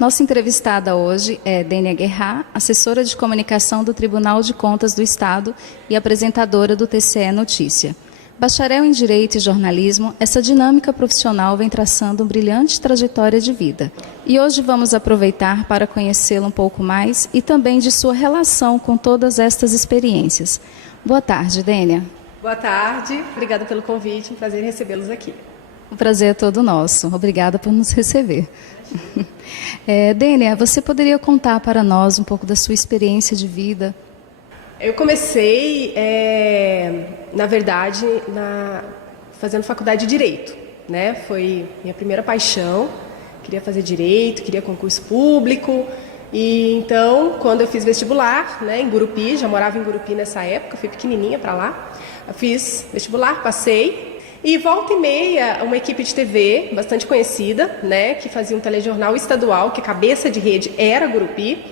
Nossa entrevistada hoje é Dênia Guerra, assessora de comunicação do Tribunal de Contas do Estado e apresentadora do TCE Notícia. Bacharel em Direito e Jornalismo, essa dinâmica profissional vem traçando uma brilhante trajetória de vida. E hoje vamos aproveitar para conhecê-la um pouco mais e também de sua relação com todas estas experiências. Boa tarde, Dênia. Boa tarde, obrigada pelo convite, um prazer recebê-los aqui. O prazer é todo nosso. Obrigada por nos receber. Dênia, você poderia contar para nós um pouco da sua experiência de vida? Eu comecei, na verdade, fazendo faculdade de Direito, né? Foi minha primeira paixão, queria fazer Direito, queria concurso público. E então, quando eu fiz vestibular, né, em Gurupi, já morava em Gurupi nessa época, fui pequenininha para lá, eu fiz vestibular, passei. E volta e meia, uma equipe de TV bastante conhecida, né, que fazia um telejornal estadual, que a cabeça de rede era Gurupi,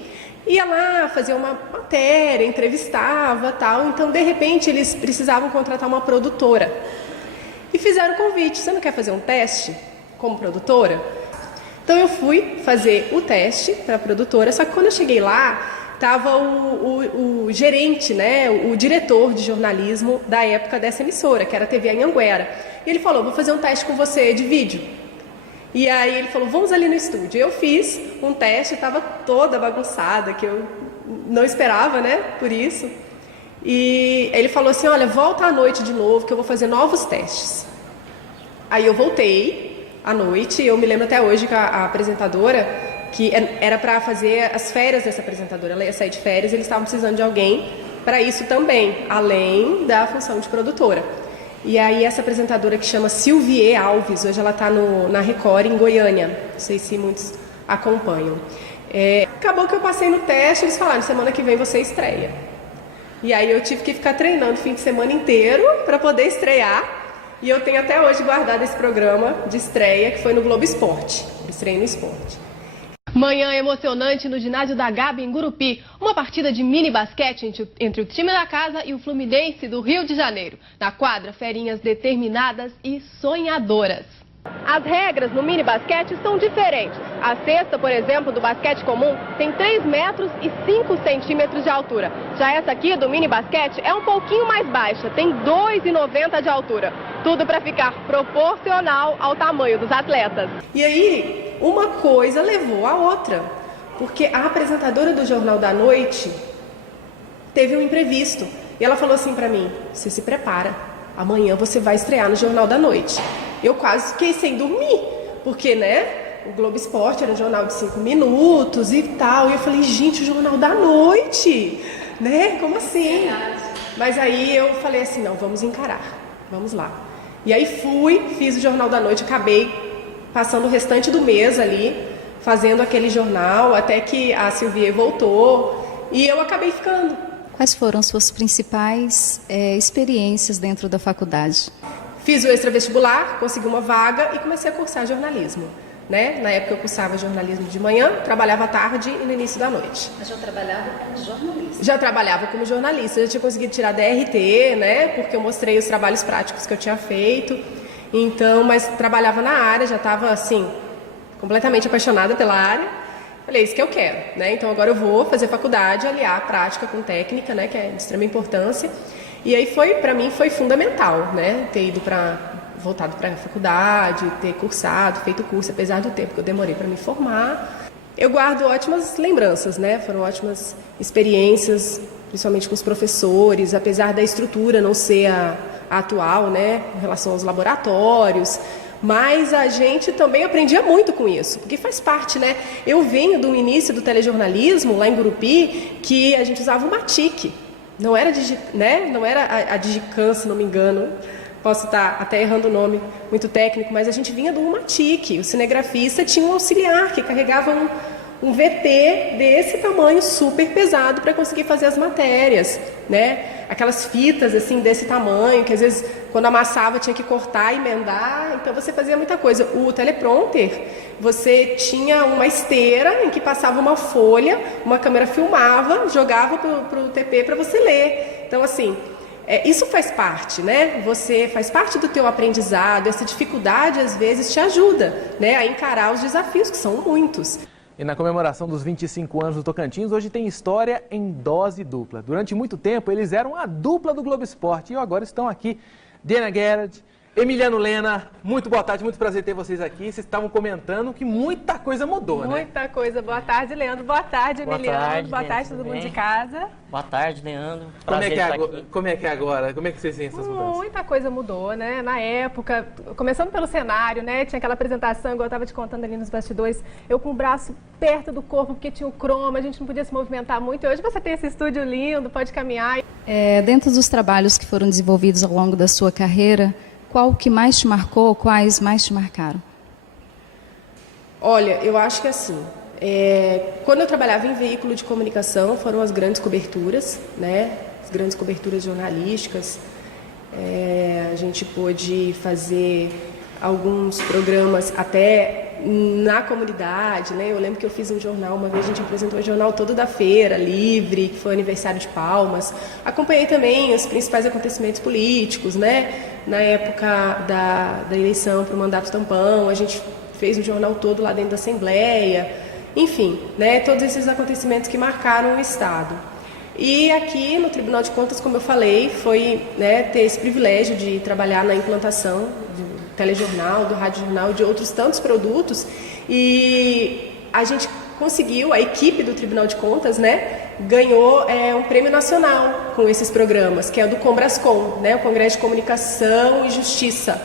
ia lá, fazia uma matéria, entrevistava, tal. Então, de repente, eles precisavam contratar uma produtora. E fizeram o convite: você não quer fazer um teste como produtora? Então, eu fui fazer o teste para a produtora, só que quando eu cheguei lá, estava o gerente, né, o diretor de jornalismo da época dessa emissora, que era a TV Anhanguera. E ele falou: vou fazer um teste com você de vídeo. E aí ele falou: vamos ali no estúdio. Eu fiz um teste, estava toda bagunçada, que eu não esperava, né, por isso. E ele falou assim: olha, volta à noite de novo, que eu vou fazer novos testes. Aí eu voltei à noite, eu me lembro até hoje que a apresentadora, que era para fazer as férias dessa apresentadora, ela ia sair de férias e eles estavam precisando de alguém para isso também, além da função de produtora. E aí essa apresentadora, que chama Silvie Alves, hoje ela está na Record em Goiânia, não sei se muitos acompanham. Acabou que eu passei no teste, eles falaram: semana que vem você estreia. E aí eu tive que ficar treinando o fim de semana inteiro para poder estrear, e eu tenho até hoje guardado esse programa de estreia, que foi no Globo Esporte. Eu estreiei no esporte. Manhã emocionante no ginásio da Gabi, em Gurupi. Uma partida de mini basquete entre o time da casa e o Fluminense do Rio de Janeiro. Na quadra, ferinhas determinadas e sonhadoras. As regras no mini basquete são diferentes. A cesta, por exemplo, do basquete comum tem 3 metros e 5 centímetros de altura. Já essa aqui, do mini basquete, é um pouquinho mais baixa, tem 2,90 de altura. Tudo para ficar proporcional ao tamanho dos atletas. E aí, uma coisa levou a outra, porque a apresentadora do Jornal da Noite teve um imprevisto. E ela falou assim para mim: você se prepara, amanhã você vai estrear no Jornal da Noite. Eu quase fiquei sem dormir, porque, né, o Globo Esporte era um jornal de 5 minutos e tal. E eu falei: gente, o Jornal da Noite, né, como assim? Mas aí eu falei assim: não, vamos encarar, vamos lá. E aí fiz o Jornal da Noite, acabei passando o restante do mês ali, fazendo aquele jornal, até que a Silvia voltou, e eu acabei ficando. Quais foram suas principais experiências dentro da faculdade? Fiz o extra-vestibular, consegui uma vaga e comecei a cursar jornalismo, né? Na época eu cursava jornalismo de manhã, trabalhava à tarde e no início da noite. Mas já trabalhava como jornalista? Já trabalhava como jornalista, já tinha conseguido tirar DRT, né? Porque eu mostrei os trabalhos práticos que eu tinha feito. Então, mas trabalhava na área, já estava assim, completamente apaixonada pela área. Falei: isso que eu quero, né? Então agora eu vou fazer faculdade, aliar a prática com técnica, né? Que é de extrema importância. E aí para mim foi fundamental, né? Ter ido voltado para a faculdade, ter cursado, feito o curso, apesar do tempo que eu demorei para me formar. Eu guardo ótimas lembranças, né? Foram ótimas experiências, principalmente com os professores, apesar da estrutura não ser a atual, né, em relação aos laboratórios, mas a gente também aprendia muito com isso, porque faz parte, né? Eu venho do início do telejornalismo, lá em Gurupi, que a gente usava o Matic, não era, né? Não era a Digicam, se não me engano, posso estar até errando o nome, muito técnico, mas a gente vinha do Matic, o cinegrafista tinha um auxiliar que carregava um VT desse tamanho, super pesado, para conseguir fazer as matérias, né? Aquelas fitas assim desse tamanho, que às vezes quando amassava tinha que cortar, emendar, então você fazia muita coisa. O teleprompter, você tinha uma esteira em que passava uma folha, uma câmera filmava, jogava para o TP para você ler. Então assim, isso faz parte, né? Você faz parte do teu aprendizado, essa dificuldade às vezes te ajuda, né, a encarar os desafios, que são muitos. E na comemoração dos 25 anos do Tocantins, hoje tem história em dose dupla. Durante muito tempo, eles eram a dupla do Globo Esporte e agora estão aqui. Diana Gerard, Emiliano Lena, muito boa tarde, muito prazer ter vocês aqui. Vocês estavam comentando que muita coisa mudou, né? Muita coisa. Boa tarde, Leandro. Boa tarde, Emiliano. Boa tarde, todo mundo de casa. Boa tarde, Leandro. Como é que é agora? Como é que vocês veem essas mudanças? Muita coisa mudou, né? Na época, começando pelo cenário, né? Tinha aquela apresentação, igual eu estava te contando ali nos bastidores, eu com o braço perto do corpo, porque tinha o croma, a gente não podia se movimentar muito. E hoje você tem esse estúdio lindo, pode caminhar. Dentro dos trabalhos que foram desenvolvidos ao longo da sua carreira, qual que mais te marcou, quais mais te marcaram? Olha, eu acho que assim, quando eu trabalhava em veículo de comunicação, foram as grandes coberturas, né? As grandes coberturas jornalísticas. A gente pôde fazer alguns programas até na comunidade, né? Eu lembro que eu fiz um jornal, uma vez a gente apresentou o jornal todo da Feira Livre, que foi o aniversário de Palmas. Acompanhei também os principais acontecimentos políticos, né? Na época da eleição para o mandato tampão, a gente fez um jornal todo lá dentro da Assembleia. Enfim, né? Todos esses acontecimentos que marcaram o Estado. E aqui no Tribunal de Contas, como eu falei, foi, né, ter esse privilégio de trabalhar na implantação do telejornal, do radiojornal, de outros tantos produtos. E a gente conseguiu, a equipe do Tribunal de Contas, né, ganhou um prêmio nacional com esses programas, que é o do Combrascom, né, o Congresso de Comunicação e Justiça.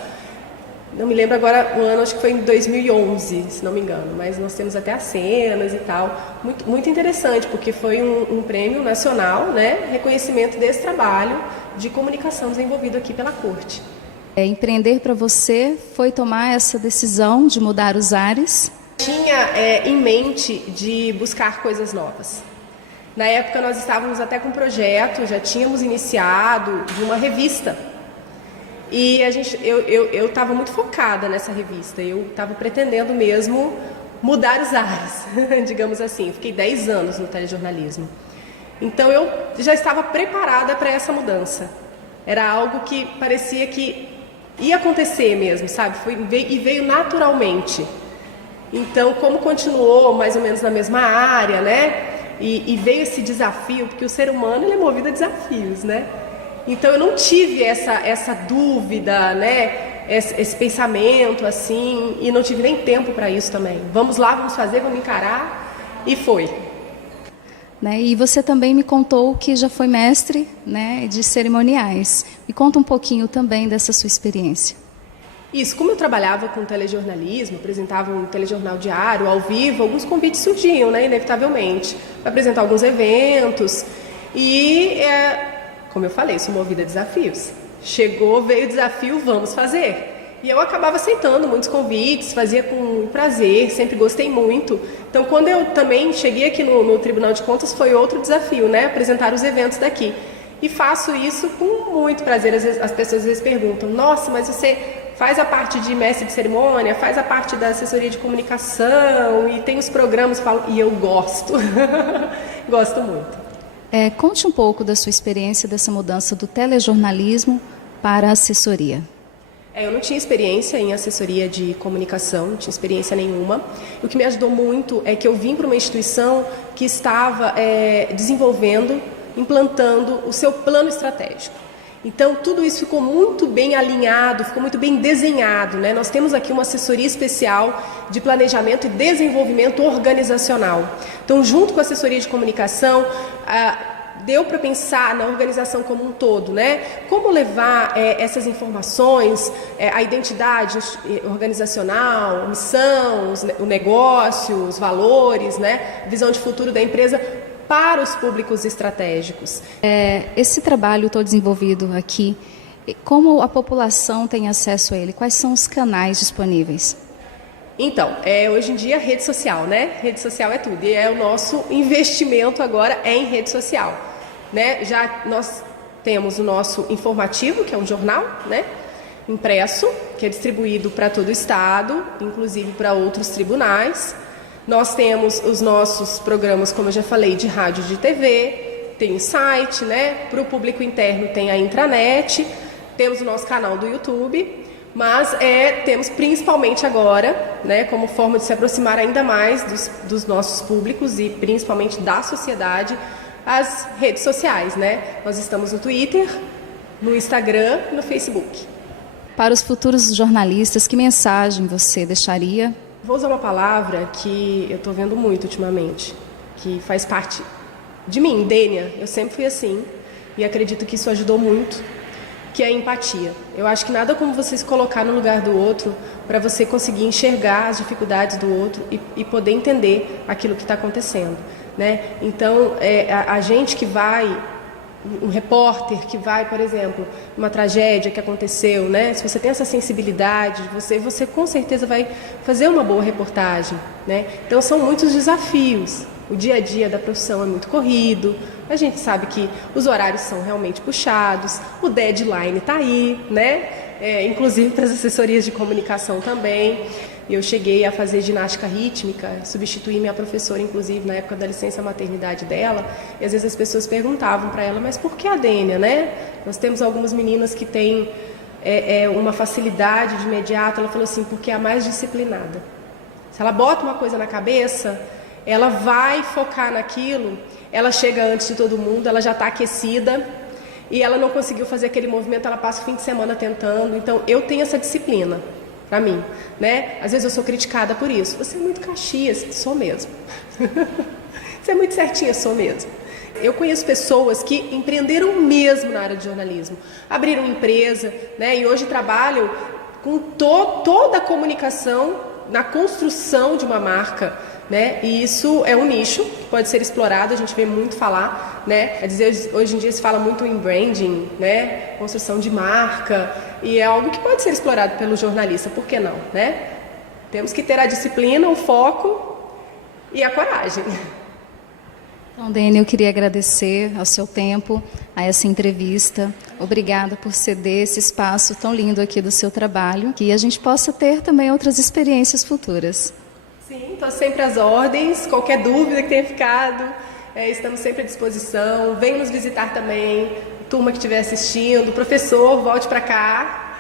Não me lembro agora o ano, acho que foi em 2011, se não me engano, mas nós temos até as cenas e tal. Muito, muito interessante, porque foi um prêmio nacional, né, reconhecimento desse trabalho de comunicação desenvolvido aqui pela Corte. Empreender para você foi tomar essa decisão de mudar os ares? Tinha em mente de buscar coisas novas. Na época nós estávamos até com um projeto, já tínhamos iniciado, de uma revista. E eu estava muito focada nessa revista, eu estava pretendendo mesmo mudar os ares, digamos assim. Eu fiquei 10 anos no telejornalismo. Então eu já estava preparada para essa mudança. Era algo que parecia que ia acontecer mesmo, sabe? E veio naturalmente. Então, como continuou mais ou menos na mesma área, né? E veio esse desafio, porque o ser humano ele é movido a desafios, né? Então eu não tive essa dúvida, né? Esse pensamento assim, e não tive nem tempo para isso também. Vamos lá, vamos fazer, vamos encarar, e foi. E você também me contou que já foi mestre, né, de cerimoniais. Me conta um pouquinho também dessa sua experiência. Isso, como eu trabalhava com telejornalismo, apresentava um telejornal diário, ao vivo, alguns convites surgiam, né, inevitavelmente, para apresentar alguns eventos. E, como eu falei, sou movida a desafios. Veio o desafio, vamos fazer. E eu acabava aceitando muitos convites, fazia com prazer, sempre gostei muito. Então, quando eu também cheguei aqui no Tribunal de Contas, foi outro desafio, né? Apresentar os eventos daqui. E faço isso com muito prazer. Às vezes, as pessoas às vezes perguntam, nossa, mas você faz a parte de mestre de cerimônia, faz a parte da assessoria de comunicação e tem os programas, falo, e eu gosto. Gosto muito. Conte um pouco da sua experiência dessa mudança do telejornalismo para a assessoria. Eu não tinha experiência em assessoria de comunicação, não tinha experiência nenhuma. O que me ajudou muito é que eu vim para uma instituição que estava desenvolvendo, implantando o seu plano estratégico. Então, tudo isso ficou muito bem alinhado, ficou muito bem desenhado, né? Nós temos aqui uma assessoria especial de planejamento e desenvolvimento organizacional. Então, junto com a assessoria de comunicação, deu para pensar na organização como um todo, né? Como levar essas informações, a identidade organizacional, a missão, o negócio, os valores, né? Visão de futuro da empresa para os públicos estratégicos. Esse trabalho todo desenvolvido aqui, como a população tem acesso a ele? Quais são os canais disponíveis? Então, hoje em dia, rede social, né? Rede social é tudo. E o nosso investimento agora em rede social, né? Já nós temos o nosso informativo, que é um jornal, né? Impresso, que é distribuído para todo o Estado, inclusive para outros tribunais. Nós temos os nossos programas, como eu já falei, de rádio e de TV, tem o site, né? Para o público interno tem a intranet, temos o nosso canal do YouTube, mas temos principalmente agora né, como forma de se aproximar ainda mais dos nossos públicos e principalmente da sociedade, as redes sociais, né? Nós estamos no Twitter, no Instagram e no Facebook. Para os futuros jornalistas, que mensagem você deixaria? Vou usar uma palavra que eu estou vendo muito ultimamente, que faz parte de mim, Dênia. Eu sempre fui assim e acredito que isso ajudou muito, que é a empatia. Eu acho que nada como você se colocar no lugar do outro para você conseguir enxergar as dificuldades do outro e poder entender aquilo que está acontecendo, né? Então, a gente que vai, um repórter que vai, por exemplo, uma tragédia que aconteceu, né? Se você tem essa sensibilidade, você com certeza vai fazer uma boa reportagem, né? Então, são muitos desafios. O dia a dia da profissão é muito corrido, a gente sabe que os horários são realmente puxados, o deadline está aí, né? Inclusive para as assessorias de comunicação também. Eu cheguei a fazer ginástica rítmica, substituí minha professora, inclusive, na época da licença maternidade dela, e às vezes as pessoas perguntavam para ela, mas por que a Dênia, né? Nós temos algumas meninas que têm uma facilidade de imediato. Ela falou assim, porque é a mais disciplinada. Se ela bota uma coisa na cabeça, ela vai focar naquilo, ela chega antes de todo mundo, ela já está aquecida, e ela não conseguiu fazer aquele movimento, ela passa o fim de semana tentando. Então, eu tenho essa disciplina para mim, né? Às vezes eu sou criticada por isso. Você é muito Caxias, sou mesmo. Você é muito certinha, sou mesmo. Eu conheço pessoas que empreenderam mesmo na área de jornalismo, abriram empresa, né? E hoje trabalham com toda a comunicação na construção de uma marca, né? E isso é um nicho que pode ser explorado, a gente vê muito falar, né? Quer dizer, hoje em dia se fala muito em branding, né? Construção de marca, e é algo que pode ser explorado pelo jornalista, por que não, né? Temos que ter a disciplina, o foco e a coragem. Então, Dênia, eu queria agradecer ao seu tempo, a essa entrevista. Obrigada por ceder esse espaço tão lindo aqui do seu trabalho, que a gente possa ter também outras experiências futuras. Sim, estou sempre às ordens. Qualquer dúvida que tenha ficado, estamos sempre à disposição. Venha nos visitar também, turma que estiver assistindo, professor, volte para cá.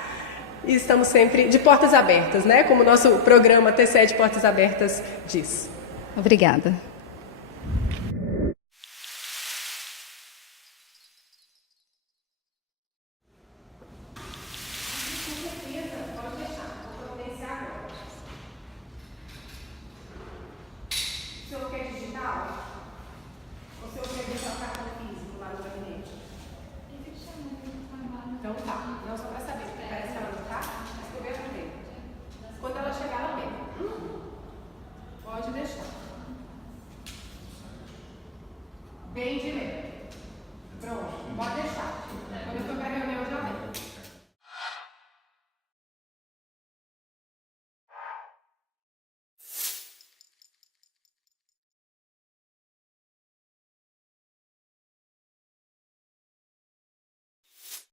E estamos sempre de portas abertas, né? Como o nosso programa T7 Portas Abertas diz. Obrigada. O senhor quer digital? Ou o senhor quer deixar o cartão físico lá no gabinete? Então tá. Não, só para saber. Parece ela não tá? Mas que eu vejo ver. Quando ela chegar, ela vem. Pode deixar. Bem direto. Pronto. Pode deixar.